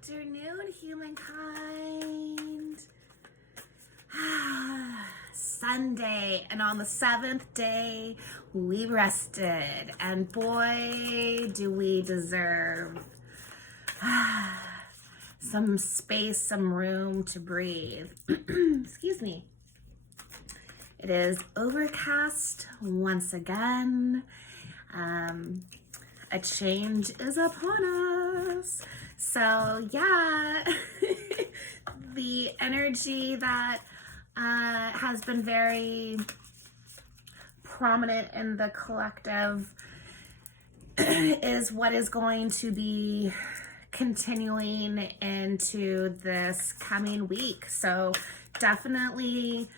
afternoon, humankind. Sunday, and on the seventh day, we rested, and boy, do we deserve some space, some room to breathe. Excuse me. It is overcast once again. A change is upon us. So yeah, the energy that has been very prominent in the collective is what is going to be continuing into this coming week. So definitely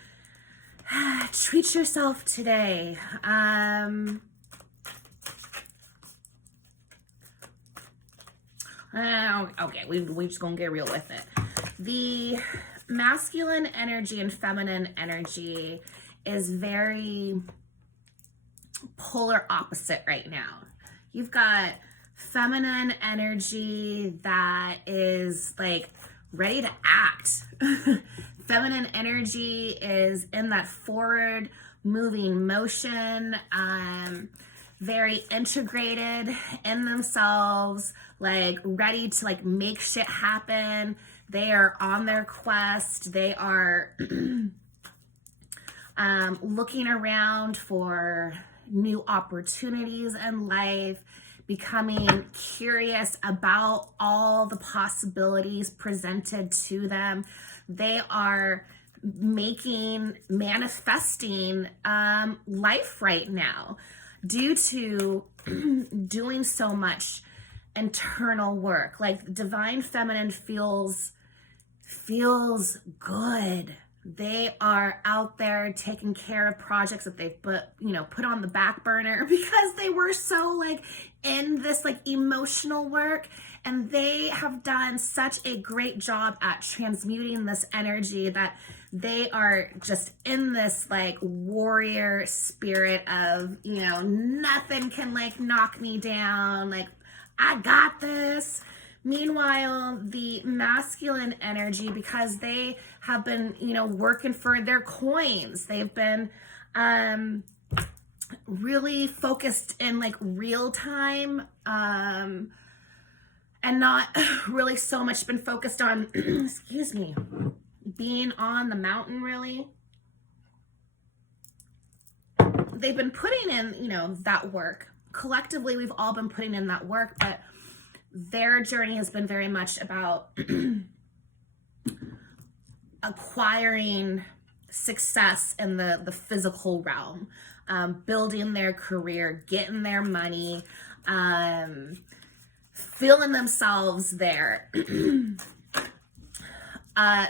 treat yourself today. Okay, we're just gonna get real with it. The masculine energy and feminine energy is very polar opposite right now. You've got feminine energy that is like ready to act. Feminine energy is in that forward moving motion, very integrated in themselves, like ready to like make shit happen. They are on their quest. They are looking around for new opportunities in life, becoming curious about all the possibilities presented to them. They are manifesting life right now due to doing so much internal work. Like divine feminine feels good. They are out there taking care of projects that they've put on the back burner because they were so like in this like emotional work, and they have done such a great job at transmuting this energy that they are just in this like warrior spirit of, nothing can like knock me down. Like, I got this. Meanwhile, the masculine energy, because they have been, working for their coins, they've been really focused in like real time, and not really so much been focused on, excuse me, being on the mountain really. They've been putting in, that work. Collectively, we've all been putting in that work, but their journey has been very much about acquiring success in the physical realm, building their career, getting their money, feeling themselves there.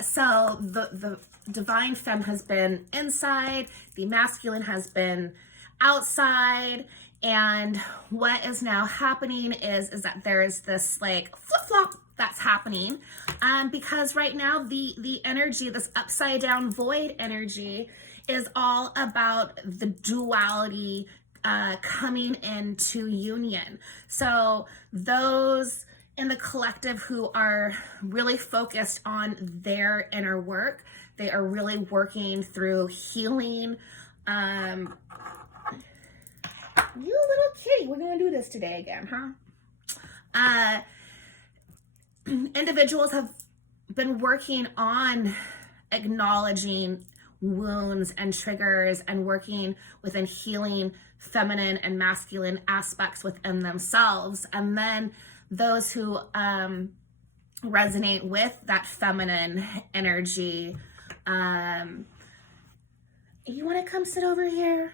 So the divine femme has been inside, the masculine has been outside. And what is now happening is that there is this like flip-flop that's happening, because right now the energy, this upside down void energy, is all about the duality coming into union. So those in the collective who are really focused on their inner work, they are really working through healing. You little kitty, we're gonna do this today again, huh? Individuals have been working on acknowledging wounds and triggers and working within healing feminine and masculine aspects within themselves. And then those who resonate with that feminine energy, you wanna come sit over here?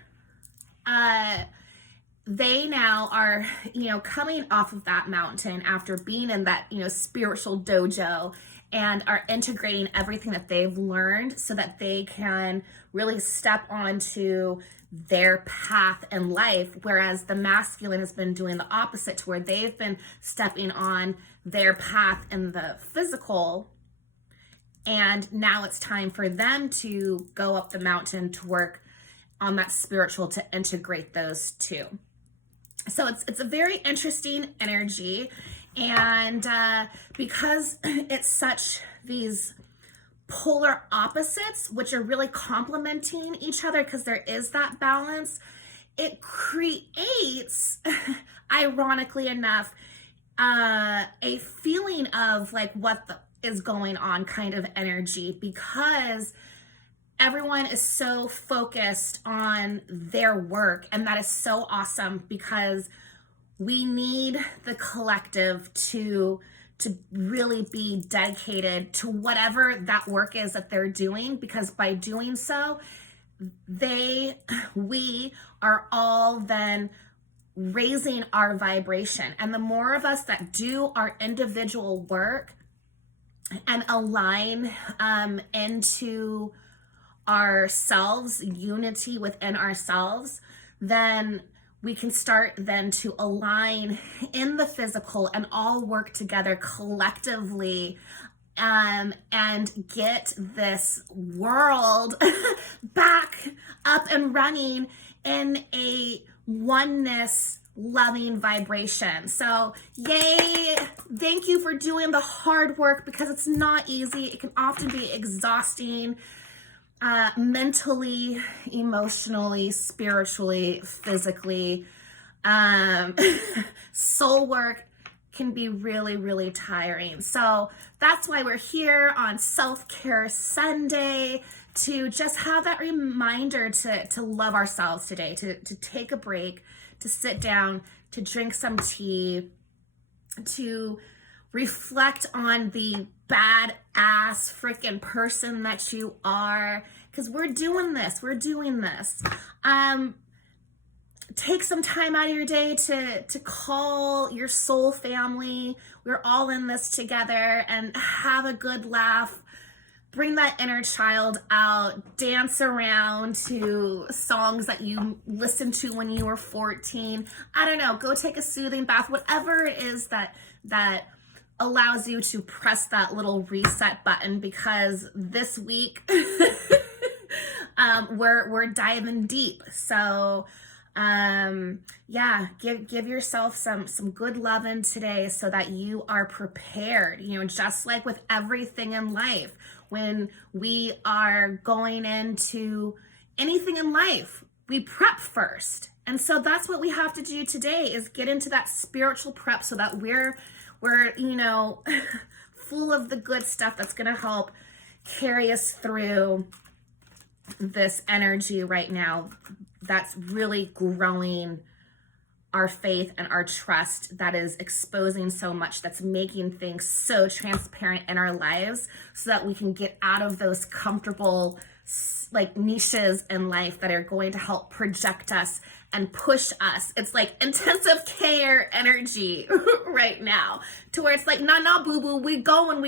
They now are, coming off of that mountain after being in that, spiritual dojo, and are integrating everything that they've learned so that they can really step onto their path in life. Whereas the masculine has been doing the opposite, to where they've been stepping on their path in the physical. And now it's time for them to go up the mountain to work on that spiritual, to integrate those two. So it's a very interesting energy, And because it's such these polar opposites, which are really complementing each other because there is that balance, it creates, ironically enough, a feeling of like what is going on kind of energy, because everyone is so focused on their work. And that is so awesome, because we need the collective to really be dedicated to whatever that work is that they're doing, because by doing so, we are all then raising our vibration. And the more of us that do our individual work and align into ourselves, unity within ourselves, then we can start then to align in the physical and all work together collectively, and get this world back up and running in a oneness loving vibration. So yay, thank you for doing the hard work, because it's not easy. It can often be exhausting, mentally, emotionally, spiritually, physically. Soul work can be really, really tiring. So that's why we're here on Self-Care Sunday, to just have that reminder to love ourselves today, to take a break, to sit down, to drink some tea, to reflect on the badass freaking person that you are, because we're doing this. Take some time out of your day to call your soul family. We're all in this together, and have a good laugh. Bring that inner child out, dance around to songs that you listened to when you were 14. I don't know, go take a soothing bath, whatever it is that allows you to press that little reset button, because this week we're diving deep. So give yourself some good loving today, so that you are prepared. Just like with everything in life, when we are going into anything in life, we prep first. And so that's what we have to do today, is get into that spiritual prep, so that we're full of the good stuff that's going to help carry us through this energy right now that's really growing our faith and our trust, that is exposing so much, that's making things so transparent in our lives, so that we can get out of those comfortable like niches in life that are going to help project us and push us. It's like intensive care energy right now, to where it's like, nah, boo-boo, we going.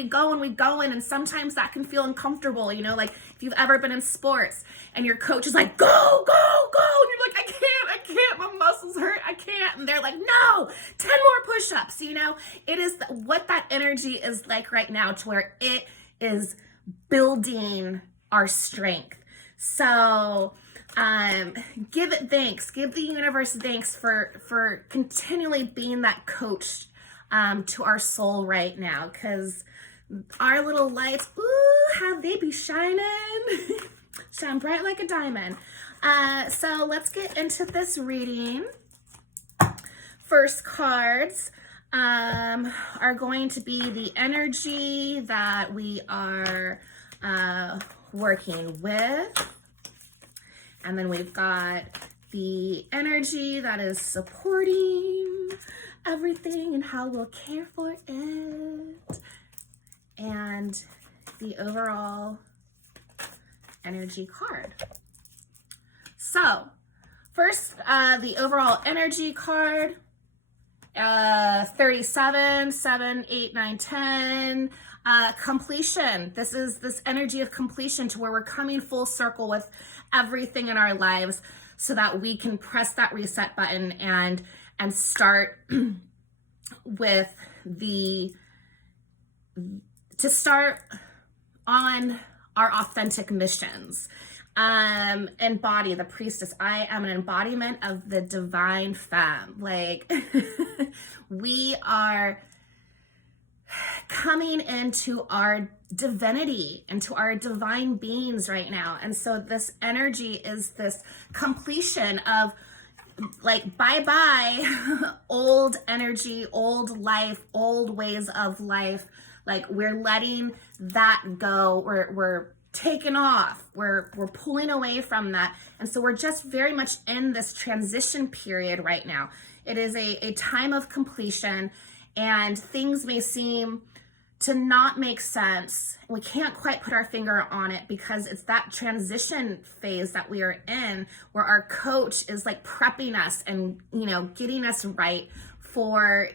And sometimes that can feel uncomfortable, like if you've ever been in sports and your coach is like, go. And you're like, I can't, my muscles hurt, I can't. And they're like, no, 10 more push-ups, It is what that energy is like right now, to where it is building our strength. So give it thanks. Give the universe thanks for continually being that coach to our soul right now, because our little lights, how they be shining. Shine bright like a diamond. So let's get into this reading. First cards are going to be the energy that we are working with. And then we've got the energy that is supporting everything and how we'll care for it. And the overall energy card. So first, the overall energy card, 37, 7, 8, 9, 10, completion. This is this energy of completion, to where we're coming full circle with everything in our lives, so that we can press that reset button and start with start on our authentic missions. Embody the priestess. I am an embodiment of the divine femme. Like we are coming into our divinity, into our divine beings right now. And so this energy is this completion of like, bye-bye old energy, old life, old ways of life. Like, we're letting that go. We're taking off. We're pulling away from that. And so we're just very much in this transition period right now. It is a time of completion, and things may seem to not make sense. We can't quite put our finger on it because it's that transition phase that we are in, where our coach is like prepping us and, you know, getting us right for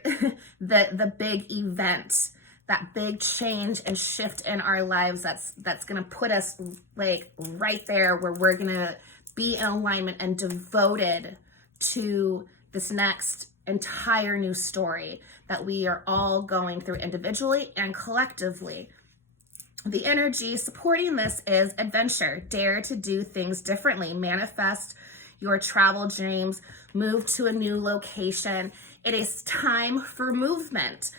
the big event, that big change and shift in our lives that's gonna put us like right there where we're gonna be in alignment and devoted to this next entire new story that we are all going through individually and collectively. The energy supporting this is adventure. Dare to do things differently. Manifest your travel dreams. Move to a new location. It is time for movement.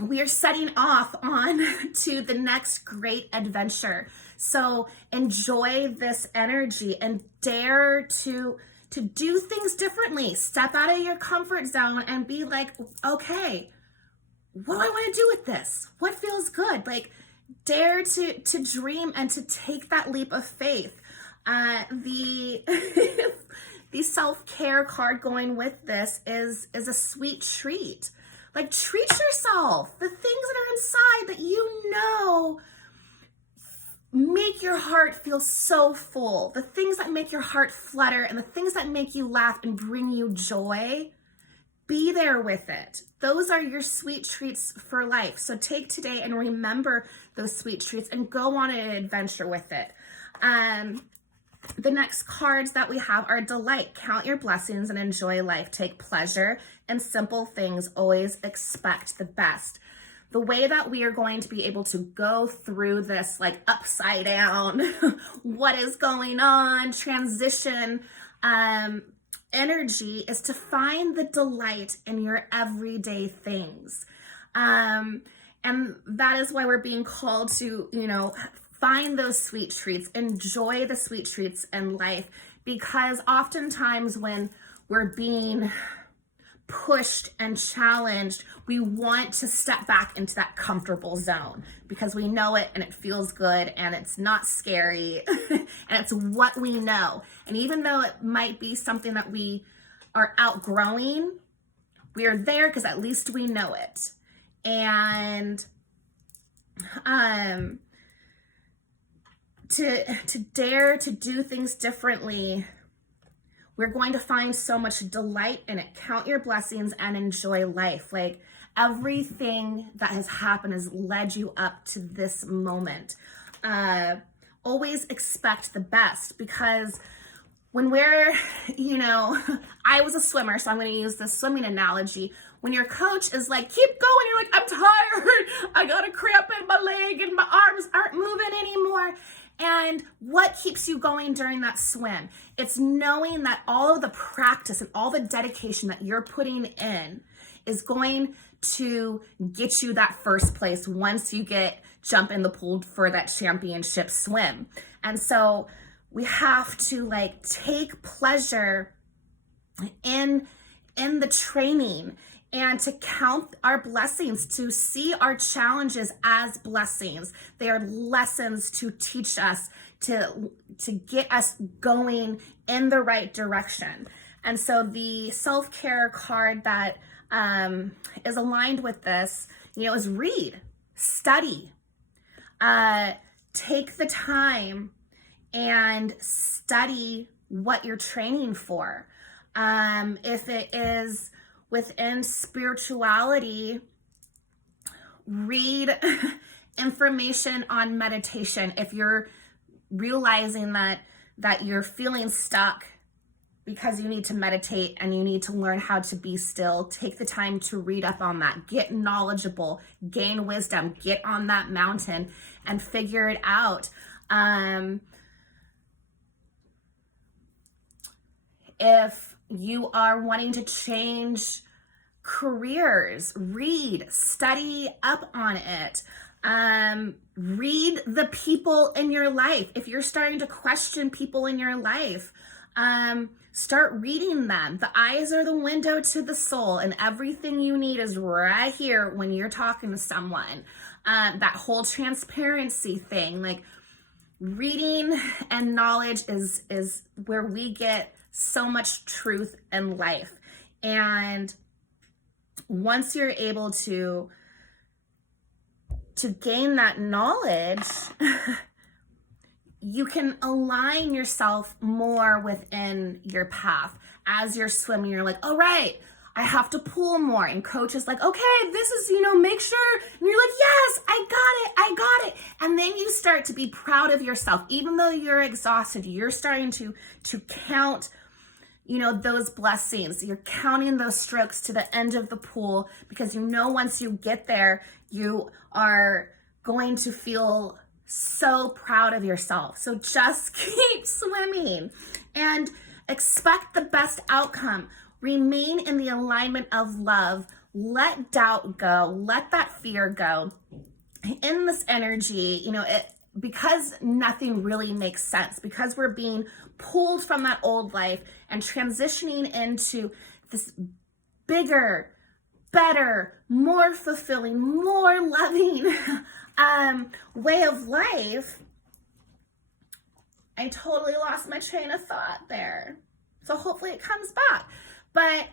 We are setting off on to the next great adventure. So enjoy this energy and dare to do things differently. Step out of your comfort zone and be like, okay, what do I want to do with this? What feels good? Like, dare to dream and to take that leap of faith. The the self-care card going with this is a sweet treat. Like, treat yourself. The things that are inside that you know make your heart feel so full. The things that make your heart flutter and the things that make you laugh and bring you joy, be there with it. Those are your sweet treats for life. So take today and remember those sweet treats and go on an adventure with it. The next cards that we have are delight. Count your blessings and enjoy life. Take pleasure in simple things. Always expect the best. The way that we are going to be able to go through this like upside down, what is going on, transition energy is to find the delight in your everyday things. And that is why we're being called to, you know, find those sweet treats, enjoy the sweet treats in life, because oftentimes when we're being pushed and challenged, we want to step back into that comfortable zone because we know it and it feels good and it's not scary and it's what we know. And even though it might be something that we are outgrowing, we are there because at least we know it. And to dare to do things differently, we're going to find so much delight in it. Count your blessings and enjoy life. Like, everything that has happened has led you up to this moment. Always expect the best, because when we're, you know, I was a swimmer, so I'm going to use this swimming analogy. When your coach is like, keep going, you're like, I'm tired. I got a cramp in my leg and my arms aren't moving anymore. And what keeps you going during that swim? It's knowing that all of the practice and all the dedication that you're putting in is going to get you that first place once you jump in the pool for that championship swim. And so we have to like take pleasure in the training and to count our blessings, to see our challenges as blessings. They are lessons to teach us, to get us going in the right direction. And so the self-care card that is aligned with this, you know, is read, study, take the time and study what you're training for. If it is within spirituality, read information on meditation. If you're realizing that you're feeling stuck because you need to meditate and you need to learn how to be still, take the time to read up on that. Get knowledgeable, gain wisdom, get on that mountain and figure it out. If you are wanting to change careers, read, study up on it. Read the people in your life. If you're starting to question people in your life, start reading them. The eyes are the window to the soul, and everything you need is right here when you're talking to someone. That whole transparency thing, like reading and knowledge is where we get so much truth in life. And once you're able to gain that knowledge, you can align yourself more within your path. As you're swimming, you're like, all right, I have to pull more. And coach is like, okay, this is, make sure. And you're like, yes, I got it. And then you start to be proud of yourself. Even though you're exhausted, you're starting to count, those blessings. You're counting those strokes to the end of the pool, because once you get there, you are going to feel so proud of yourself. So just keep swimming and expect the best outcome. Remain in the alignment of love. Let doubt go. Let that fear go. In this energy, because nothing really makes sense, because we're being pulled from that old life and transitioning into this bigger, better, more fulfilling, more loving way of life. I totally lost my train of thought there. So hopefully it comes back. But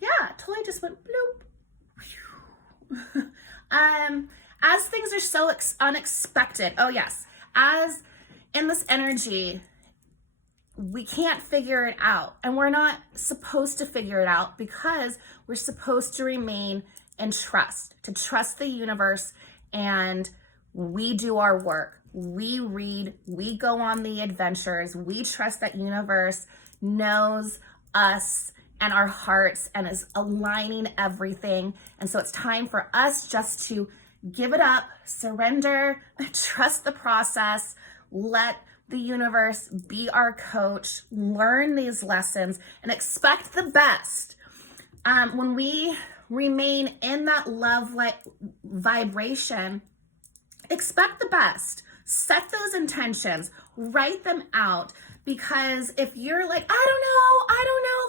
yeah, totally just went bloop. As things are so unexpected. Oh yes, as in this energy, we can't figure it out, and we're not supposed to figure it out, because we're supposed to remain in trust, to trust the universe, and we do our work. We read, we go on the adventures, we trust that universe knows us and our hearts and is aligning everything. And so it's time for us just to give it up, surrender, trust the process, let the universe be our coach, learn these lessons, and expect the best. When we remain in that love vibration, expect the best. Set those intentions, write them out, because if you're like, I don't know,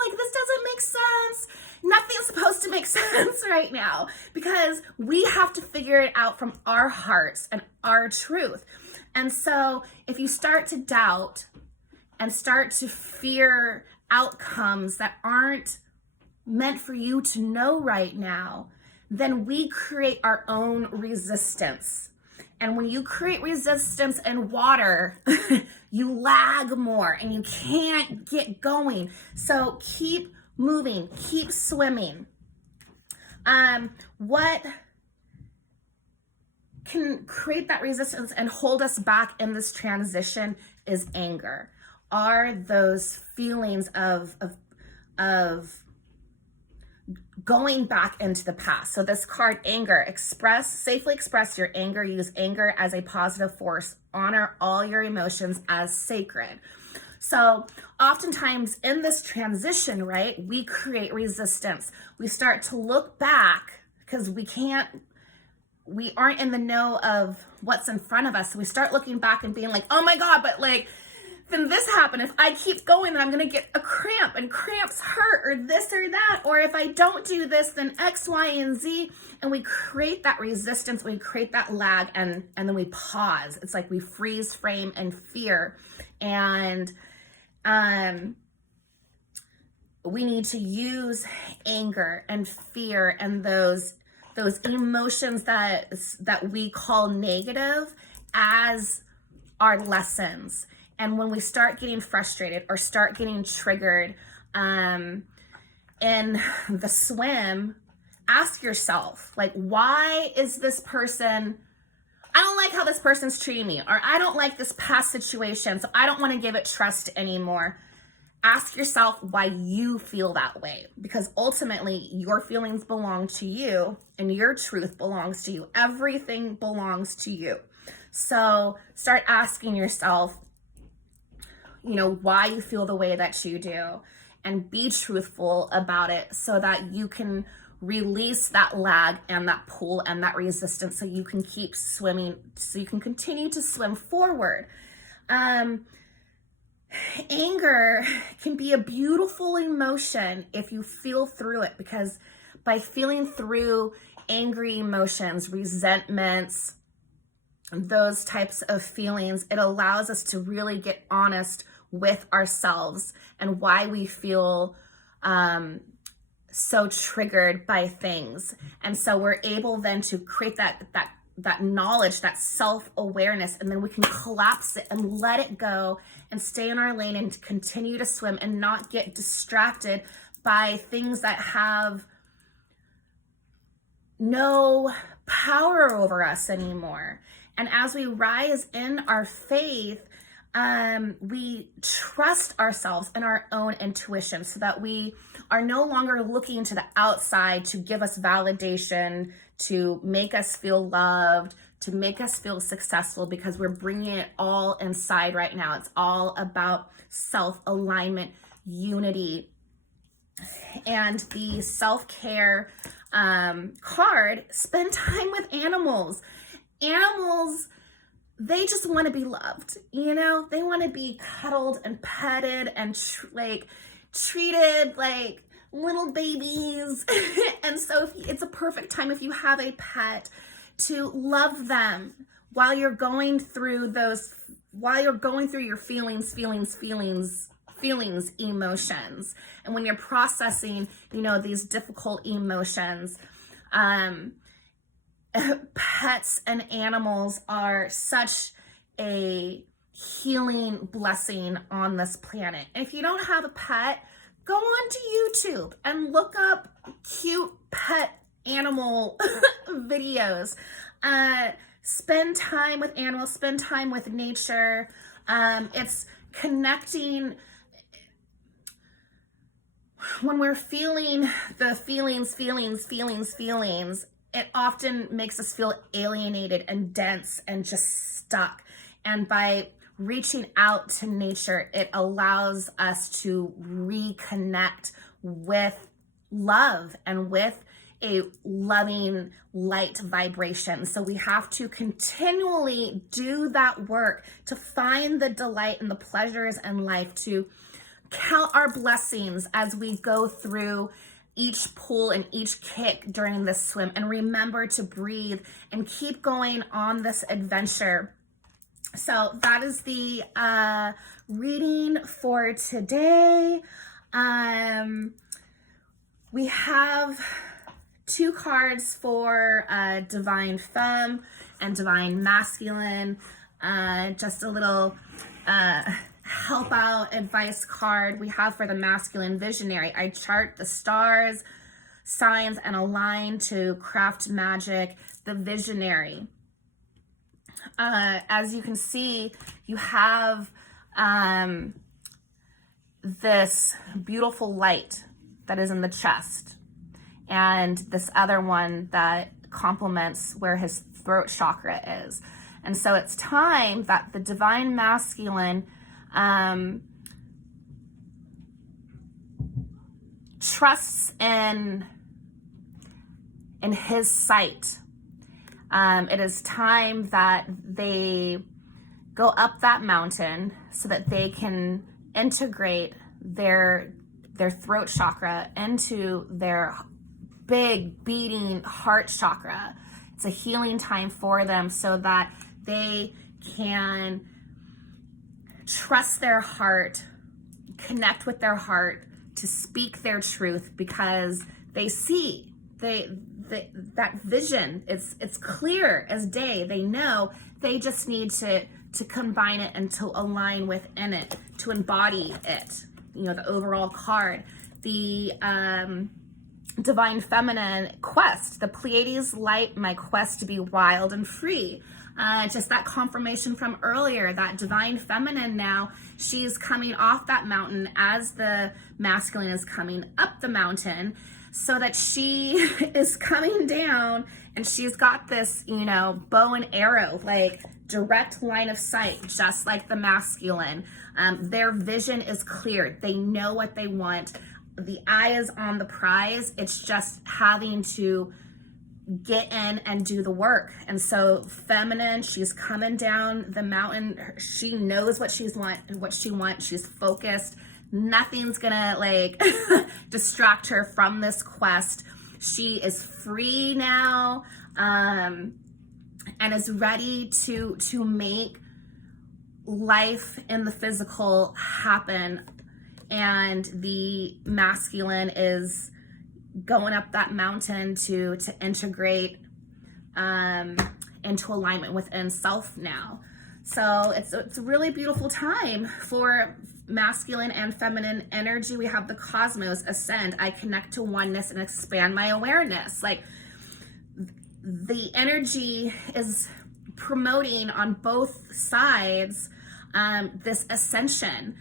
like this doesn't make sense, nothing's supposed to make sense right now, because we have to figure it out from our hearts and our truth. And so if you start to doubt and start to fear outcomes that aren't meant for you to know right now, then we create our own resistance. And when you create resistance in water, you lag more and you can't get going. So keep moving, keep swimming. What can create that resistance and hold us back in this transition is anger. Are those feelings of going back into the past. So this card, anger, safely express your anger. Use anger as a positive force. Honor all your emotions as sacred. So oftentimes in this transition, right, we create resistance. We start to look back because we aren't in the know of what's in front of us. So we start looking back and being like, oh my God, but like, then this happened. If I keep going, then I'm going to get a cramp, and cramps hurt, or this or that. Or if I don't do this, then X, Y, and Z. And we create that resistance. We create that lag, and then we pause. It's like we freeze frame in fear. And we need to use anger and fear and those emotions that we call negative as our lessons. And when we start getting frustrated or start getting triggered in the swim, ask yourself, like, why is this person, I don't like how this person's treating me, or I don't like this past situation, so I don't want to give it trust anymore. Ask yourself why you feel that way, because ultimately your feelings belong to you and your truth belongs to you. Everything belongs to you. So start asking yourself, why you feel the way that you do. and be truthful about it so that you can release that lag and that pull and that resistance so you can keep swimming, so you can continue to swim forward. Anger can be a beautiful emotion if you feel through it, because by feeling through angry emotions, resentments, those types of feelings, it allows us to really get honest with ourselves and why we feel so triggered by things. And so we're able then to create that knowledge, that self-awareness, and then we can collapse it and let it go and stay in our lane and continue to swim and not get distracted by things that have no power over us anymore. And as we rise in our faith, we trust ourselves and our own intuition so that we are no longer looking to the outside to give us validation, to make us feel loved, to make us feel successful, because we're bringing it all inside right now. It's all about self-alignment, unity. And the self-care card, spend time with animals. Animals, they just want to be loved, you know? They want to be cuddled and petted and treated like little babies. And so it's a perfect time, if you have a pet, to love them while you're going through your feelings, emotions. And when you're processing, these difficult emotions, pets and animals are such a healing blessing on this planet. And if you don't have a pet, go on to YouTube and look up cute pet animal videos. Spend time with animals, spend time with nature. It's connecting. When we're feeling the feelings, it often makes us feel alienated and dense and just stuck. And by reaching out to nature, it allows us to reconnect with love and with a loving light vibration. So we have to continually do that work to find the delight and the pleasures in life, to count our blessings as we go through each pull and each kick during this swim, and remember to breathe and keep going on this adventure. So that is the reading for today. We have 2 cards for Divine Femme and Divine Masculine. Just a little help out advice card we have for the masculine visionary. I chart the stars, signs, and align to craft magic, the visionary. As you can see, you have this beautiful light that is in the chest, and this other one that complements where his throat chakra is. And so it's time that the divine masculine trusts in his sight. It is time that they go up that mountain so that they can integrate their throat chakra into their big beating heart chakra. It's a healing time for them so that they can trust their heart, connect with their heart, to speak their truth, because they see that vision. It's clear as day. They know they just need to combine it and to align within it, to embody it. The overall card, the Divine Feminine quest, the Pleiades light my quest to be wild and free. Just that confirmation from earlier, that Divine Feminine now, she's coming off that mountain as the masculine is coming up the mountain. so that she is coming down and she's got this, you know, bow and arrow, like direct line of sight, just like the masculine. Their vision is clear. They know what they want. The eye is on the prize. It's just having to get in and do the work. And so feminine, she's coming down the mountain. She knows what she wants. She's focused. Nothing's gonna like distract her from this quest. She is free now, and is ready to make life in the physical happen. And the masculine is going up that mountain to integrate into alignment within self now. So it's a really beautiful time for masculine and feminine energy. We have the cosmos ascend. I connect to oneness and expand my awareness. Like the energy is promoting on both sides this ascension.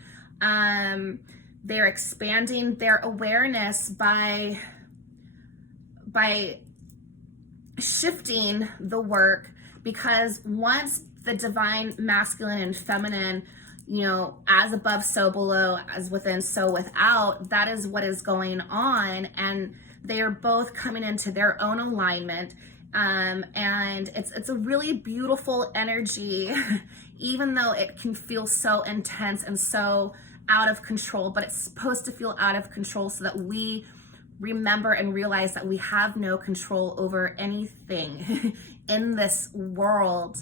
They're expanding their awareness by shifting the work, because once the divine masculine and feminine, you know, as above, so below, as within, so without, that is what is going on. And they are both coming into their own alignment. And it's a really beautiful energy, even though it can feel so intense and so out of control, but it's supposed to feel out of control so that we remember and realize that we have no control over anything in this world.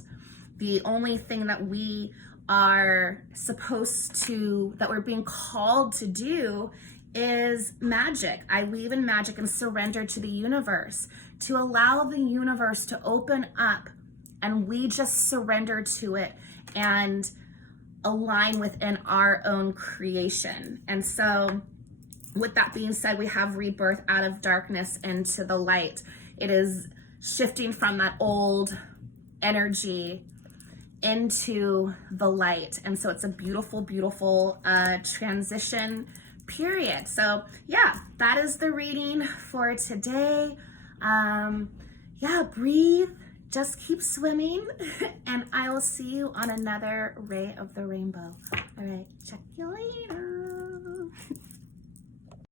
The only thing that we are that we're being called to do is magic. I believe in magic and surrender to the universe, to allow the universe to open up, and we just surrender to it and align within our own creation. And so with that being said, we have rebirth out of darkness into the light. It is shifting from that old energy into the light. And so it's a beautiful, beautiful transition period. So yeah, that is the reading for today. Yeah, breathe, just keep swimming, and I will see you on another ray of the rainbow. All right, check you later.